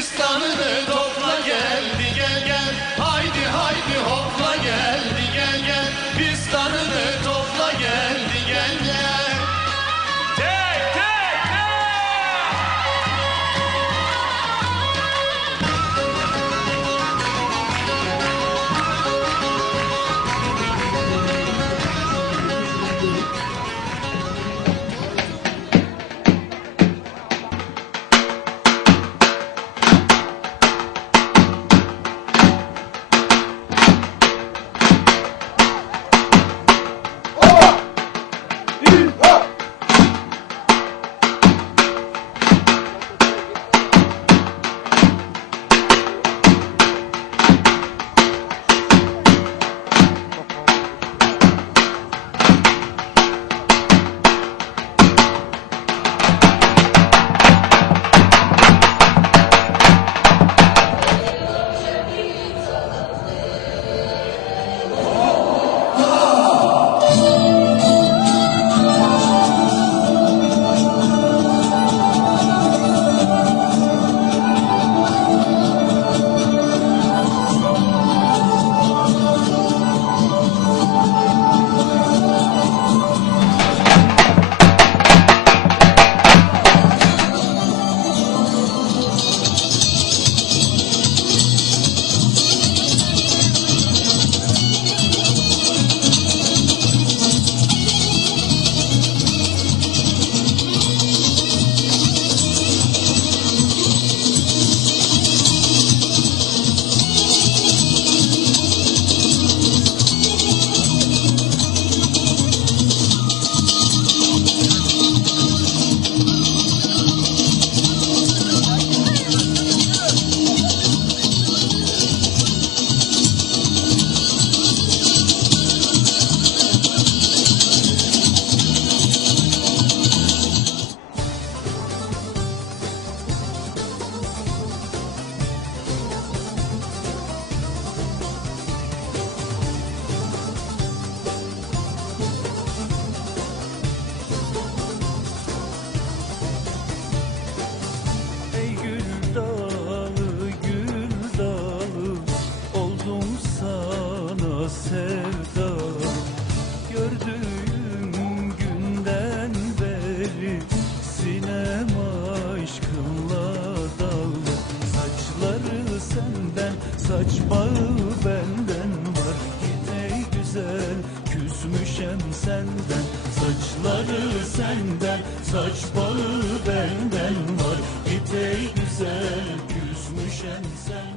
Gülistan'ını sinem aşkınla dağlı Saçları senden saç bağı benden var. Yine güzel küsmüşem senden. Saçları senden saç bağı benden var. Git ey güzel küsmüşem senden.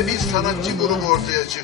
De bir sanatçı grubu ortaya çıktı.